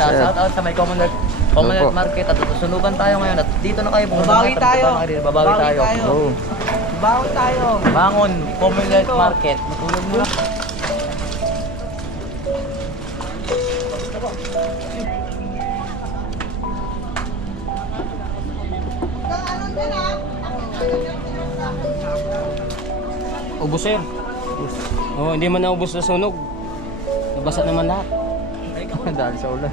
sir. Shout out sa may Commonwealth Market at susunugan tayo ngayon at dito na kayo pumunta. Babawi tayo. Babawi tayo. Oo. Bawi tayo. Bangon, Commonwealth Market. Matulog mo. Ubus sir. Oh, hindi man naubos sa sunog. Nabasa naman lahat. Dahil sa ulan.